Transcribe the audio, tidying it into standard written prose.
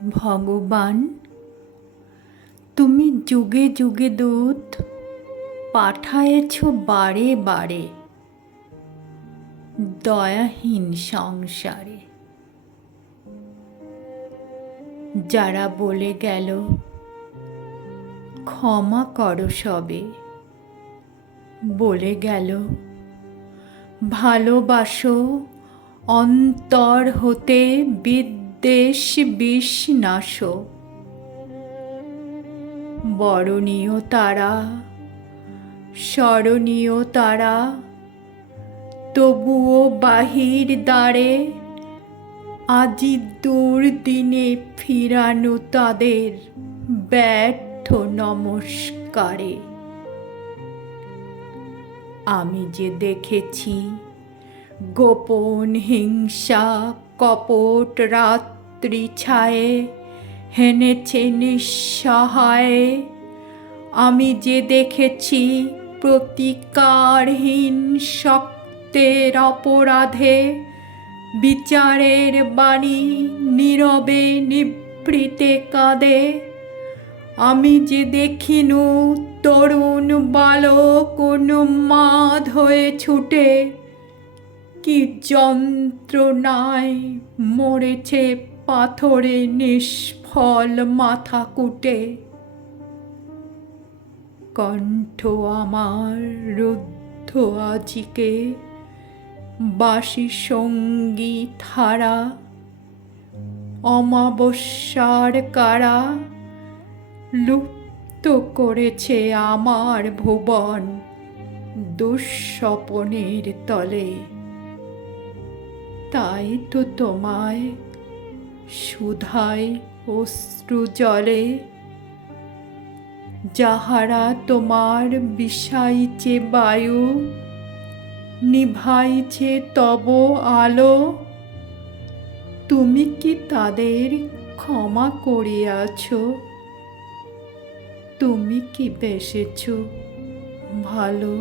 ভগবান, তুমি যুগে যুগে দূত পাঠায়েছ বারে বারে দয়াহীন সংসারে। যারা বলে গেল ক্ষমা করো সবে, বলে গেল ভালোবাসো অন্তর হতে বিদ্বেষ বিষ নাশো। বরণীয় তারা, স্মরণীয় তারা, তবুও বাহির দ্বারে আজি দুর্দিনে ফিরানো তাদের ব্যর্থ নমস্কারে। আমি যে দেখেছি গোপন হিংসা কপট রাত্রি ছায়ে হেনেছে নিঃসহায়ে। আমি যে দেখেছি প্রতিকারহীন শক্তের অপরাধে বিচারের বাণী নীরবে নিভৃতে কাঁদে। আমি যে দেখিনু তরুণ বালক উন্মাদ হয়ে ছুটে কি যন্ত্রণায় মরেছে পাথরে নিষ্ফল মাথা কুটে। কণ্ঠ আমার রুদ্ধ আজিকে বাসি সঙ্গীত হারা। অমাবস্যার কারা লুপ্ত করেছে আমার ভুবন দুঃস্বপনের তলে। তাই তো তোমায় সুধায় অশ্রু জলে। যাহারা তোমার বিষাইছে বায়ু নিভাইছে তব আলো, তুমি কি তাদের ক্ষমা করিয়াছ? তুমি কি বেসেছ ভালো?